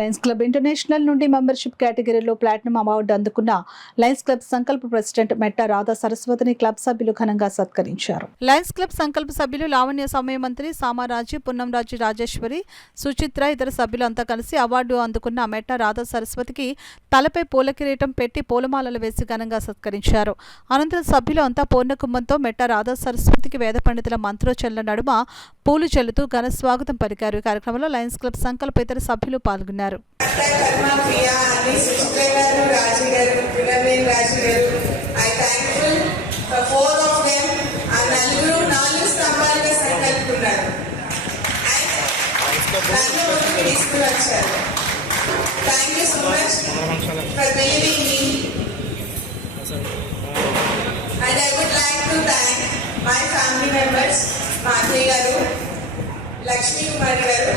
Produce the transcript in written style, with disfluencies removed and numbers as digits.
Lions club international నుండి membership కేటగిరీలో platinum award అందుకున్న లయన్స్ క్లబ్ సంకల్ప ప్రెసిడెంట్ మెట్ట రాధా సరస్వతిని క్లబ్ సభ్యులు ఘనంగా సత్కరించారు. లయన్స్ క్లబ్ సంకల్ప సభ్యులు లావణ్య సమయ మంత్రి సామారాజు, పున్నంరాజు, రాజేశ్వరి, సుచిత్ర, ఇతర సభ్యులు అంతా కలిసి అవార్డు అందుకున్న మెట్ట రాధా సరస్వతికి తలపై పూల కిరీటం పెట్టి పూలమాలలు వేసి ఘనంగా సత్కరించారు. అనంతరం సభ్యులు అంతా పూర్ణకుంభంతో మెట్ట రాధా సరస్వతికి వేద పండితుల మంత్రోచ్చరణల నడుమ పూలు చెల్లుతూ ఘన స్వాగతం పలికారు. ఈ కార్యక్రమంలో లయన్స్ క్లబ్ సంకల్ప ఇతర సభ్యులు పాల్గొన్నారు. Thank you so much for believing me. And I would like to thank my family members, Madhuri Garu, Lakshmi Kumar Garu,